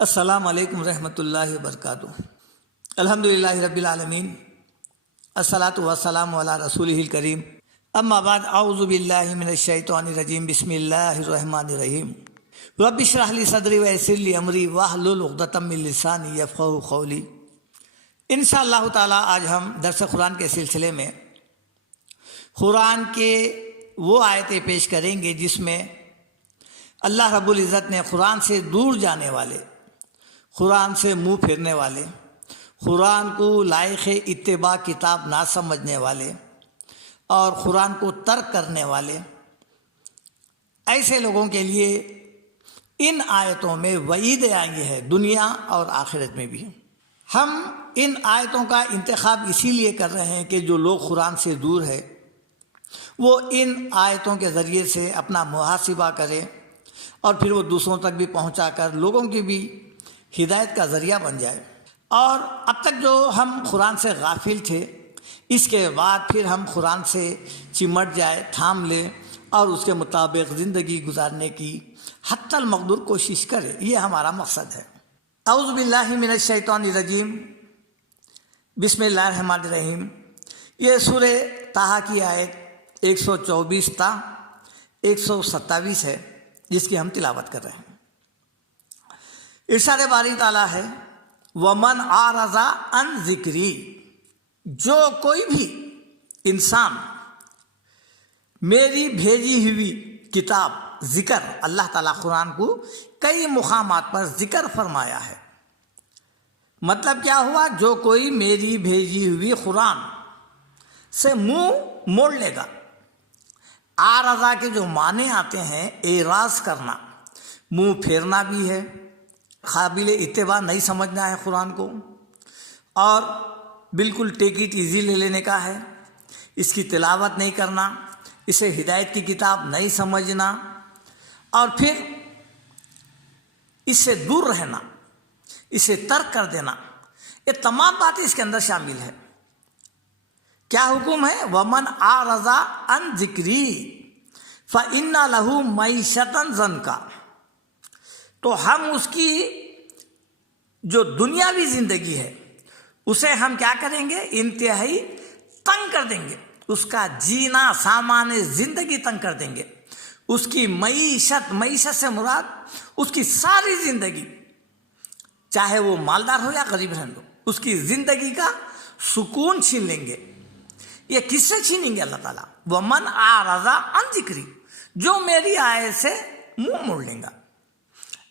السلام علیکم ورحمۃ اللہ وبرکاتہ۔ الحمدللہ رب العالمین، الصلاۃ والسلام علی رسولہ الکریم، اما بعد، اعوذ باللہ من الشیطان الرجیم، بسم اللہ الرحمن الرحیم۔ رب اشرح لی صدری ویسر لی امری واحلل عقدۃ من لسانی یفقہوا قولی۔ انشاءاللہ تعالی آج ہم درس قرآن کے سلسلے میں قرآن کے وہ آیتیں پیش کریں گے جس میں اللہ رب العزت نے قرآن سے دور جانے والے، قرآن سے منہ پھرنے والے، قرآن کو لائق اتباع کتاب نہ سمجھنے والے اور قرآن کو ترک کرنے والے، ایسے لوگوں کے لیے ان آیتوں میں وعید آئی ہے، دنیا اور آخرت میں بھی۔ ہم ان آیتوں کا انتخاب اسی لیے کر رہے ہیں کہ جو لوگ قرآن سے دور ہے وہ ان آیتوں کے ذریعے سے اپنا محاسبہ کرے اور پھر وہ دوسروں تک بھی پہنچا کر لوگوں کی بھی ہدایت کا ذریعہ بن جائے۔ اور اب تک جو ہم قرآن سے غافل تھے، اس کے بعد پھر ہم قرآن سے چمٹ جائے، تھام لیں اور اس کے مطابق زندگی گزارنے کی حتی المقدور کوشش کرے، یہ ہمارا مقصد ہے۔ اعوذ باللہ من الشیطان الرجیم، بسم اللہ الرحمن الرحیم۔ یہ سورہ طٰہٰ کی آیت 124 تا 127 ہے جس کی ہم تلاوت کر رہے ہیں۔ ارشاد باری تعالیٰ ہے، وَمَنْ أَعْرَضَ عَنْ ذِكْرِي، جو کوئی بھی انسان میری بھیجی ہوئی کتاب، ذکر، اللہ تعالیٰ قرآن کو کئی مقامات پر ذکر فرمایا ہے۔ مطلب کیا ہوا؟ جو کوئی میری بھیجی ہوئی قرآن سے منہ موڑ لے گا۔ آرزا کے جو معنی آتے ہیں، اعراض کرنا، منہ پھیرنا بھی ہے، قابل اتباع نہیں سمجھنا ہے قرآن کو، اور بالکل ٹیک اٹ ایزی لے لینے کا ہے، اس کی تلاوت نہیں کرنا، اسے ہدایت کی کتاب نہیں سمجھنا، اور پھر اس سے دور رہنا، اسے ترک کر دینا، یہ تمام باتیں اس کے اندر شامل ہے۔ کیا حکم ہے؟ وَمَنْ أَعْرَضَ عَنْ ذِكْرِي فَإِنَّ لَهُ مَعِيشَةً ضَنْكًا، تو ہم اس کی جو دنیاوی زندگی ہے اسے ہم کیا کریں گے؟ انتہائی تنگ کر دیں گے، اس کا جینا سامان زندگی تنگ کر دیں گے، اس کی معیشت سے مراد اس کی ساری زندگی، چاہے وہ مالدار ہو یا غریب رہن دو، اس کی زندگی کا سکون چھین لیں گے۔ یہ کس سے چھینیں گے؟ اللہ تعالیٰ، وَمَنْ أَعْرَضَ عَنْ ذِكْرِي، جو میری آیت سے منہ موڑ لیں گا۔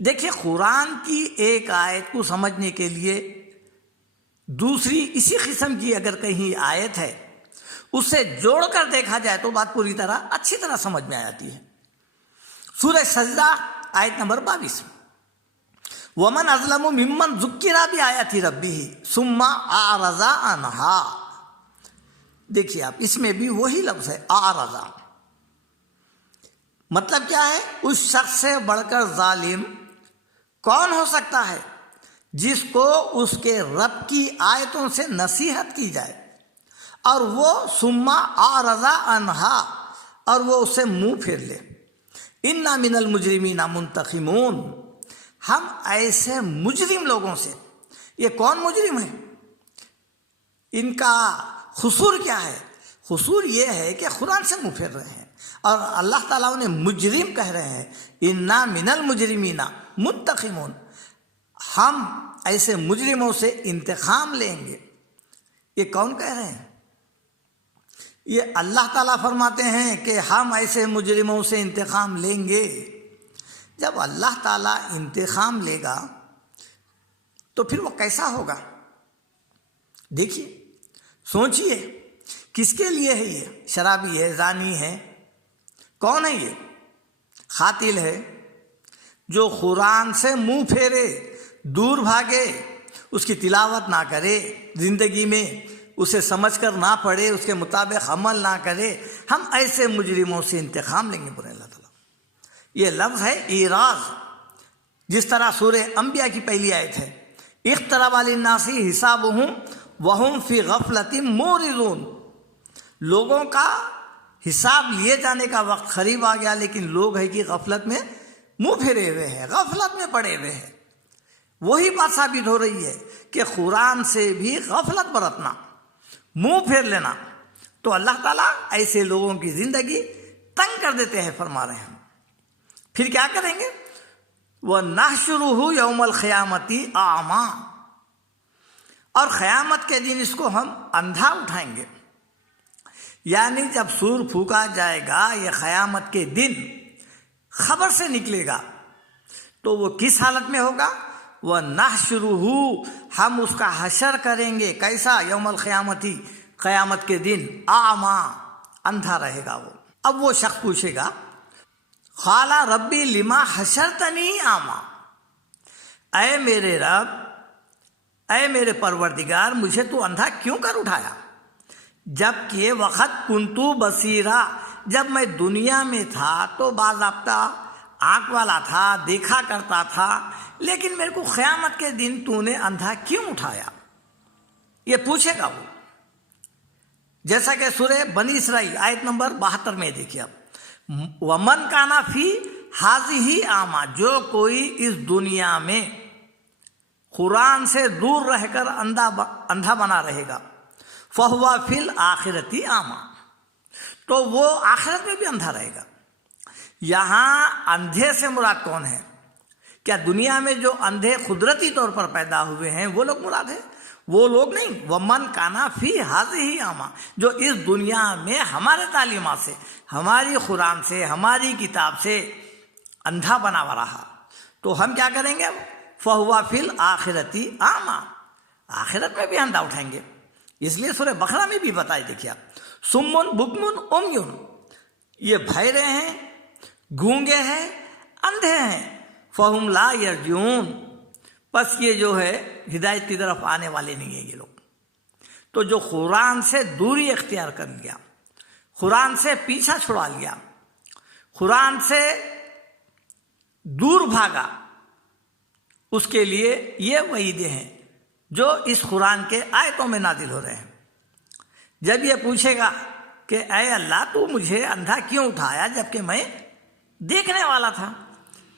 دیکھیے، قرآن کی ایک آیت کو سمجھنے کے لیے دوسری اسی قسم کی اگر کہیں آیت ہے، اس سے جوڑ کر دیکھا جائے تو بات پوری طرح اچھی طرح سمجھ میں آتی ہے۔ سورہ سجدہ آیت نمبر 22، وَمَنْ أَظْلَمُ مِمَّنْ ذُكِّرَ بِآيَاتِ رَبِّهِ ثُمَّ أَعْرَضَ عَنْهَا۔ دیکھیے آپ، اس میں بھی وہی لفظ ہے، اعرضا۔ مطلب کیا ہے؟ اس شخص سے بڑھ کر ظالم کون ہو سکتا ہے جس کو اس کے رب کی آیتوں سے نصیحت کی جائے اور وہ ثم اعرض عنها، اور وہ اسے منہ پھیر لے۔ انا من المجرمین منتقمون، ہم ایسے مجرم لوگوں سے، یہ کون مجرم ہے؟ ان کا قصور کیا ہے؟ قصور یہ ہے کہ قرآن سے منہ پھیر رہے ہیں، اور اللہ تعالیٰ انہیں مجرم کہہ رہے ہیں، انا من المجرمین منتقمون، ہم ایسے مجرموں سے انتقام لیں گے۔ یہ کون کہہ رہے ہیں؟ یہ اللہ تعالیٰ فرماتے ہیں کہ ہم ایسے مجرموں سے انتقام لیں گے۔ جب اللہ تعالیٰ انتقام لے گا تو پھر وہ کیسا ہوگا؟ دیکھیے، سوچئے، کس کے لیے ہے یہ؟ شرابی ہے، زانی ہے، کون ہے یہ؟ قاتل ہے، جو قرآن سے منہ پھیرے، دور بھاگے، اس کی تلاوت نہ کرے، زندگی میں اسے سمجھ کر نہ پڑھے، اس کے مطابق عمل نہ کرے، ہم ایسے مجرموں سے انتقام لیں گے، بولے اللہ تعالیٰ۔ یہ لفظ ہے اعراض، جس طرح سورہ انبیاء کی پہلی آیت ہے، اقترب للناس حسابهم وهم فی غفلۃ معرضون، لوگوں کا حساب لیے جانے کا وقت قریب آ گیا، لیکن لوگ ہے کہ غفلت میں منہ پھیرے ہوئے ہیں، غفلت میں پڑے ہوئے ہیں۔ وہی بات ثابت ہو رہی ہے کہ قرآن سے بھی غفلت برتنا، منہ پھیر لینا، تو اللہ تعالیٰ ایسے لوگوں کی زندگی تنگ کر دیتے ہیں، فرما رہے ہیں۔ پھر کیا کریں گے؟ وَنَحْشُرُهُ يَوْمَ الْقِيَامَةِ أَعْمَىٰ، اور قیامت کے دن اس کو ہم اندھا اٹھائیں گے۔ یعنی جب سور پھونکا جائے گا، یہ قیامت کے دن خبر سے نکلے گا، تو وہ کس حالت میں ہوگا؟ وَنَحْشُرُهُ، ہم اس کا حشر کریں گے، کیسا؟ یوم القیامتی، قیامت کے دن، اعمیٰ، اندھا رہے گا وہ۔ اب وہ شخص پوچھے گا، قال ربی لما حشرتنی اعمیٰ، اے میرے رب، اے میرے پروردگار، مجھے تو اندھا کیوں کر اٹھایا؟ جب کہ وقت کنتو بصیرا، جب میں دنیا میں تھا تو باضابطہ آنکھ والا تھا، دیکھا کرتا تھا، لیکن میرے کو قیامت کے دن تو نے اندھا کیوں اٹھایا؟ یہ پوچھے گا وہ، جیسا کہ سورہ بنی اسرائیل آیت نمبر 72 میں دیکھیے اب، ومن کانا فی ہذہ اعمیٰ، جو کوئی اس دنیا میں قرآن سے دور رہ کر اندھا بنا رہے گا، فہو فی الآخرۃ اعمیٰ، تو وہ آخرت میں بھی اندھا رہے گا۔ یہاں اندھے سے مراد کون ہے؟ کیا دنیا میں جو اندھے قدرتی طور پر پیدا ہوئے ہیں وہ لوگ مراد ہیں؟ وہ لوگ نہیں۔ ومن کانا فی ہذہ اعمیٰ، جو اس دنیا میں ہمارے تعلیمات سے، ہماری قرآن سے، ہماری کتاب سے اندھا بنا ہوا رہا، تو ہم کیا کریں گے؟ فہو فی الآخرۃ اعمیٰ، آخرت میں بھی اندھا اٹھائیں گے۔ اس لیے سورہ بقرہ میں بھی بتائے، دیکھیے سمن بکمن عمیٌ، یہ بہرے ہیں، گونگے ہیں، اندھے ہیں، فہم لا یرجعون، بس یہ جو ہے ہدایت کی طرف آنے والے نہیں ہیں یہ لوگ۔ تو جو قرآن سے دوری اختیار کر لیا، قرآن سے پیچھا چھڑا لیا، قرآن سے دور بھاگا، اس کے لیے یہ وعیدیں ہیں جو اس قرآن کے آیتوں میں نازل ہو رہے ہیں۔ جب یہ پوچھے گا کہ اے اللہ تو مجھے اندھا کیوں اٹھایا جبکہ میں دیکھنے والا تھا،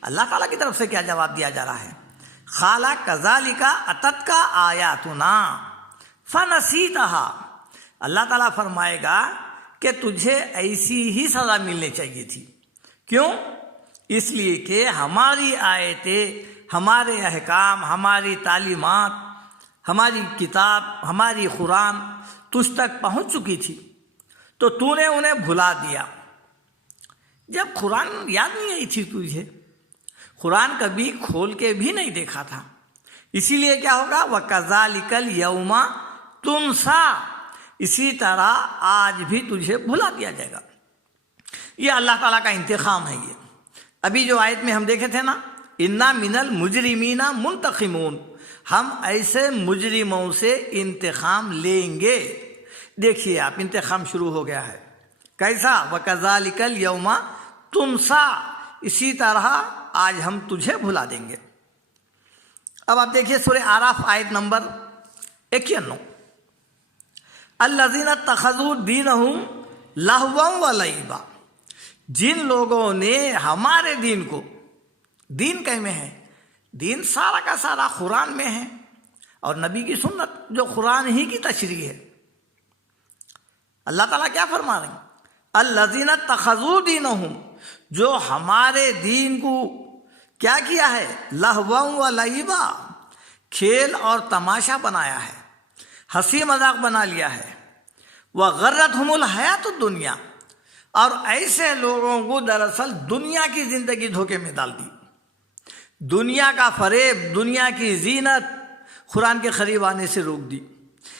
اللہ تعالیٰ کی طرف سے کیا جواب دیا جا رہا ہے؟ قال کذالک اتتک آیاتنا فنسیتها، اللہ تعالیٰ فرمائے گا کہ تجھے ایسی ہی سزا ملنی چاہیے تھی۔ کیوں؟ اس لیے کہ ہماری آیتیں، ہمارے احکام، ہماری تعلیمات، ہماری کتاب، ہماری قرآن تجھ تک پہنچ چکی تھی، تو تو نے انہیں بھلا دیا۔ جب قرآن یاد نہیں آئی تھی تجھے، قرآن کبھی کھول کے بھی نہیں دیکھا تھا، اسی لیے کیا ہوگا؟ وَكَذَلِكَ الْيَوْمَ تُنْسَىٰ، اسی طرح آج بھی تجھے بھلا دیا جائے گا۔ یہ اللہ تعالیٰ کا انتقام ہے۔ یہ ابھی جو آیت میں ہم دیکھے تھے نا، اِنَّا مِنَ الْمُجْرِمِينَ مُنْتَقِمُونَ، ہم ایسے مجرموں سے انتقام لیں گے۔ دیکھیے آپ، انتقام شروع ہو گیا ہے، کیسا؟ وَكَذَلِكَ الْيَوْمَ تُنْسَىٰ، اسی طرح آج ہم تجھے بھلا دیں گے۔ اب آپ دیکھیے سورہ اعراف آیت نمبر 51، الَّذِينَ اتَّخَذُوا دِينَهُمْ لَهْوًا وَلَعِبًا، جن لوگوں نے ہمارے دین کو، دین کہیں میں ہے؟ دین سارا کا سارا قرآن میں ہے، اور نبی کی سنت جو قرآن ہی کی تشریح ہے۔ اللہ تعالیٰ کیا فرما رہے ہیں؟ الَّذِينَ اتَّخَذُوا دِينَهُمْ، جو ہمارے دین کو کیا کیا ہے؟ لہوا و لعبا، کھیل اور تماشا بنایا ہے، ہنسی مذاق بنا لیا ہے۔ وغرتہم الحیات الدنیا، اور ایسے لوگوں کو دراصل دنیا کی زندگی دھوکے میں ڈال دی، دنیا کا فریب، دنیا کی زینت قرآن کے قریب آنے سے روک دی،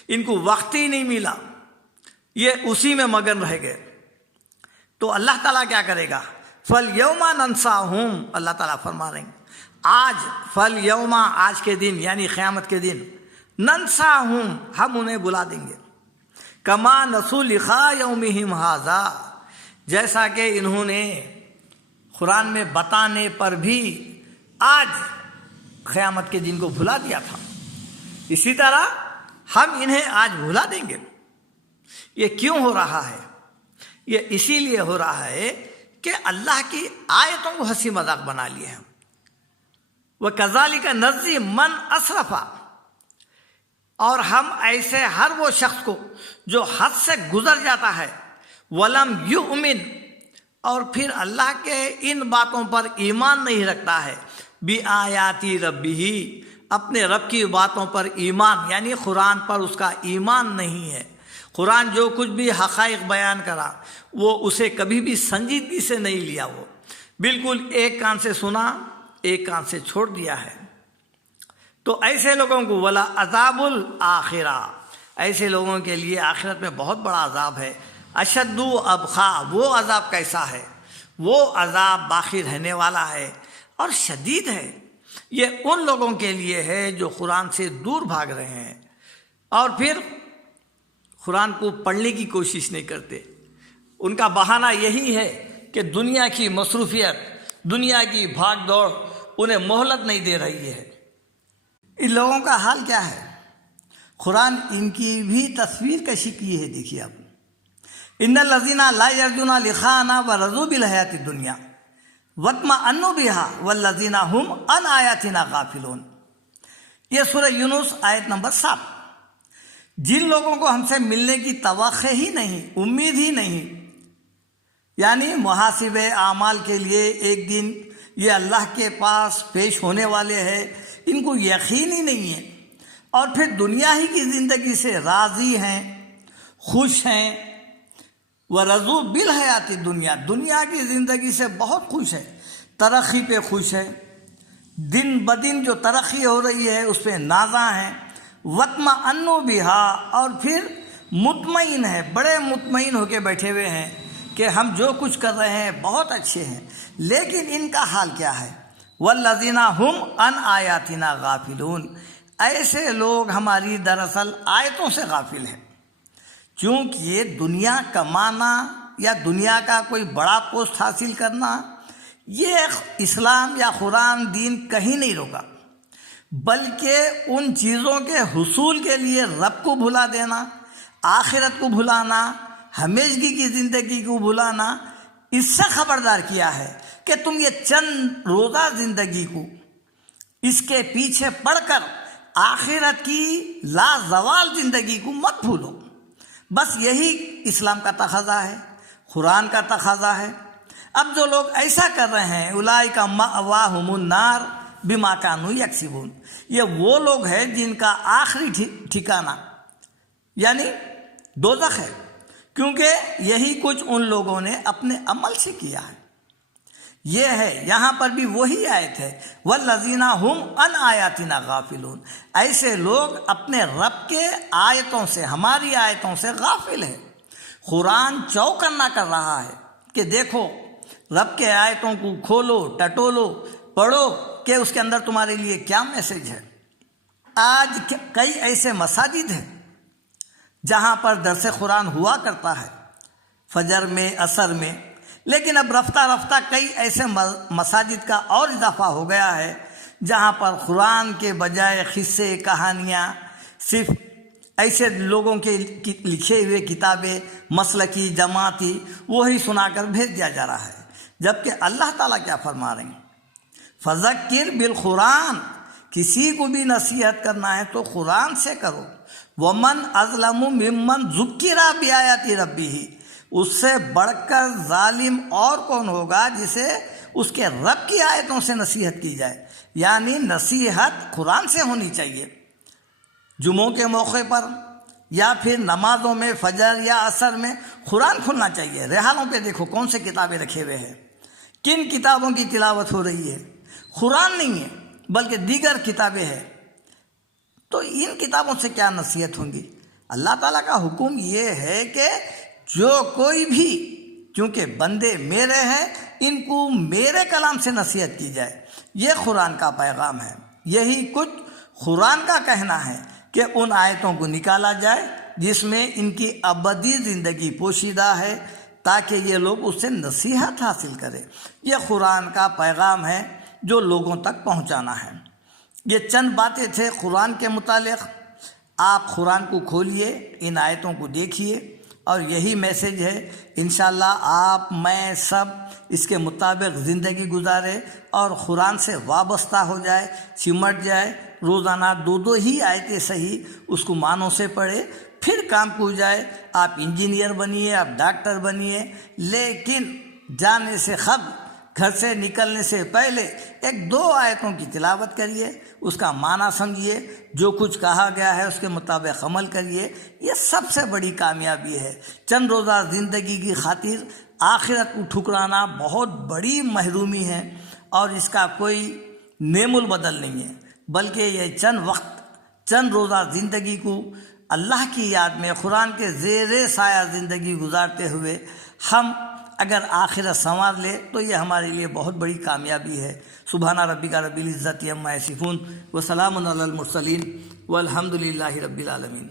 ان کو وقت ہی نہیں ملا، یہ اسی میں مگن رہ گئے۔ تو اللہ تعالیٰ کیا کرے گا؟ فَالْيَوْمَ نَنْسَاهُمْ، اللہ تعالیٰ فرما رہے ہیں آج، فَالْيَوْمَ، آج کے دن یعنی قیامت کے دن، نَنْسَاهُمْ، ہم انہیں بلا دیں گے، كَمَا نَسُوا لِقَاءَ يَوْمِهِمْ هَذَا، جیسا کہ انہوں نے قرآن میں بتانے پر بھی آج قیامت کے دن کو بھلا دیا تھا، اسی طرح ہم انہیں آج بھلا دیں گے۔ یہ کیوں ہو رہا ہے؟ یہ اسی لیے ہو رہا ہے کہ اللہ کی آیتوں کو ہنسی مذاق بنا لیے ہیں، وَكَذَلِكَ نَجْزِي مَنْ أَسْرَفَ، اور ہم ایسے ہر وہ شخص کو جو حد سے گزر جاتا ہے، وَلَمْ يُؤْمِنْ، اور پھر اللہ کے ان باتوں پر ایمان نہیں رکھتا ہے، بِآيَاتِ رَبِّهِ، اپنے رب کی باتوں پر ایمان، یعنی قرآن پر اس کا ایمان نہیں ہے۔ قرآن جو کچھ بھی حقائق بیان کرا وہ اسے کبھی بھی سنجیدگی سے نہیں لیا، وہ بالکل ایک کان سے سنا ایک کان سے چھوڑ دیا ہے۔ تو ایسے لوگوں کو ولا عذاب الآخرہ، ایسے لوگوں کے لیے آخرت میں بہت بڑا عذاب ہے۔ اشد ابقا، وہ عذاب کیسا ہے؟ وہ عذاب باقی رہنے والا ہے اور شدید ہے۔ یہ ان لوگوں کے لیے ہے جو قرآن سے دور بھاگ رہے ہیں اور پھر قرآن کو پڑھنے کی کوشش نہیں کرتے۔ ان کا بہانہ یہی ہے کہ دنیا کی مصروفیت، دنیا کی بھاگ دوڑ انہیں مہلت نہیں دے رہی ہے۔ ان لوگوں کا حال کیا ہے؟ قرآن ان کی بھی تصویر کشی کی ہے، دیکھیے آپ۔ ان الذین لا یرجون لقاءنا ورضوا بالحیاۃ الدنیا واطمأنوا بها والذین هم عن آیاتنا غافلون، یہ سورہ یونس آیت نمبر 7۔ جن لوگوں کو ہم سے ملنے کی توقع ہی نہیں، امید ہی نہیں، یعنی محاسبہ اعمال کے لیے ایک دن یہ اللہ کے پاس پیش ہونے والے ہیں، ان کو یقین ہی نہیں ہے، اور پھر دنیا ہی کی زندگی سے راضی ہیں، خوش ہیں۔ وَرَضُوا بِالْحَيَاةِ الدُّنْيَا، دنیا کی زندگی سے بہت خوش ہے، ترقی پہ خوش ہے، دن بدن جو ترقی ہو رہی ہے اس پہ نازاں ہیں۔ وَاطْمَأَنُّوا بِهَا، اور پھر مطمئن ہے، بڑے مطمئن ہو کے بیٹھے ہوئے ہیں کہ ہم جو کچھ کر رہے ہیں بہت اچھے ہیں۔ لیکن ان کا حال کیا ہے؟ وَالَّذِينَ هُمْ عَنْ آيَاتِنَا غَافِلُونَ، ایسے لوگ ہماری دراصل آیتوں سے غافل ہیں۔ چونکہ دنیا کمانا یا دنیا کا کوئی بڑا پوسٹ حاصل کرنا، یہ اسلام یا قرآن دین کہیں نہیں روکا، بلکہ ان چیزوں کے حصول کے لیے رب کو بھلا دینا، آخرت کو بھلانا، ہمیشگی کی زندگی کو بھلانا، اس سے خبردار کیا ہے کہ تم یہ چند روزہ زندگی کو اس کے پیچھے پڑ کر آخرت کی لازوال زندگی کو مت بھولو۔ بس یہی اسلام کا تقاضا ہے، قرآن کا تقاضا ہے۔ اب جو لوگ ایسا کر رہے ہیں، اولئک مأواہم النار بما کانوا یکسبون، یہ وہ لوگ ہیں جن کا آخری ٹھکانہ یعنی دوزخ ہے، کیونکہ یہی کچھ ان لوگوں نے اپنے عمل سے کیا ہے۔ یہ ہے، یہاں پر بھی وہی آیت ہے، والذین ہم عن آیاتنا غافلون، ایسے لوگ اپنے رب کے آیتوں سے، ہماری آیتوں سے غافل ہے۔ قرآن چوکنا کر رہا ہے کہ دیکھو رب کے آیتوں کو کھولو، ٹٹولو، پڑھو کہ اس کے اندر تمہارے لیے کیا میسج ہے۔ آج کئی ایسے مساجد ہیں جہاں پر درس قرآن ہوا کرتا ہے، فجر میں، عصر میں، لیکن اب رفتہ رفتہ کئی ایسے مساجد کا اور اضافہ ہو گیا ہے جہاں پر قرآن کے بجائے قصے، کہانیاں، صرف ایسے لوگوں کے لکھے ہوئے کتابیں، مسلکی، جماعتی، وہی سنا کر بھیج دیا جا رہا ہے۔ جبکہ اللہ تعالیٰ کیا فرما رہے ہیں؟ فذکر بالقرآن، کسی کو بھی نصیحت کرنا ہے تو قرآن سے کرو۔ ومن اظلم ممن ذکر بآیات ربہ، اس سے بڑھ کر ظالم اور کون ہوگا جسے اس کے رب کی آیتوں سے نصیحت کی جائے، یعنی نصیحت قرآن سے ہونی چاہیے۔ جمعوں کے موقع پر یا پھر نمازوں میں، فجر یا عصر میں قرآن کھلنا چاہیے۔ رحالوں پہ دیکھو کون سے کتابیں رکھے ہوئے ہیں، کن کتابوں کی تلاوت ہو رہی ہے؟ قرآن نہیں ہے بلکہ دیگر کتابیں ہیں۔ تو ان کتابوں سے کیا نصیحت ہوں گی؟ اللہ تعالیٰ کا حکم یہ ہے کہ جو کوئی بھی، چونکہ بندے میرے ہیں، ان کو میرے کلام سے نصیحت کی جائے۔ یہ قرآن کا پیغام ہے، یہی کچھ قرآن کا کہنا ہے کہ ان آیتوں کو نکالا جائے جس میں ان کی ابدی زندگی پوشیدہ ہے، تاکہ یہ لوگ اس سے نصیحت حاصل کریں۔ یہ قرآن کا پیغام ہے جو لوگوں تک پہنچانا ہے۔ یہ چند باتیں تھے قرآن کے متعلق۔ آپ قرآن کو کھولیے، ان آیتوں کو دیکھیے، اور یہی میسیج ہے. انشاءاللہ آپ میں سب اس کے مطابق زندگی گزارے اور قرآن سے وابستہ ہو جائے، سمٹ جائے. روزانہ 2 ہی آیتیں صحیح اس کو معنوں سے پڑھے، پھر کام کو جائے. آپ انجینئر بنیے، آپ ڈاکٹر بنیے، لیکن جانے سے قبل، گھر سے نکلنے سے پہلے 1-2 آیتوں کی تلاوت کریے، اس کا معنی سمجھیے، جو کچھ کہا گیا ہے اس کے مطابق عمل کریے. یہ سب سے بڑی کامیابی ہے. چند روزہ زندگی کی خاطر آخرت کو ٹھکرانا بہت بڑی محرومی ہے، اور اس کا کوئی نعم البدل نہیں ہے، بلکہ یہ چند روزہ زندگی کو اللہ کی یاد میں قرآن کے زیر سایہ زندگی گزارتے ہوئے ہم اگر آخرت سنوار لے تو یہ ہمارے لیے بہت بڑی کامیابی ہے. سبحان ربک رب العزت عما یصفون وسلام علی المرسلین والحمد للہ رب العالمین.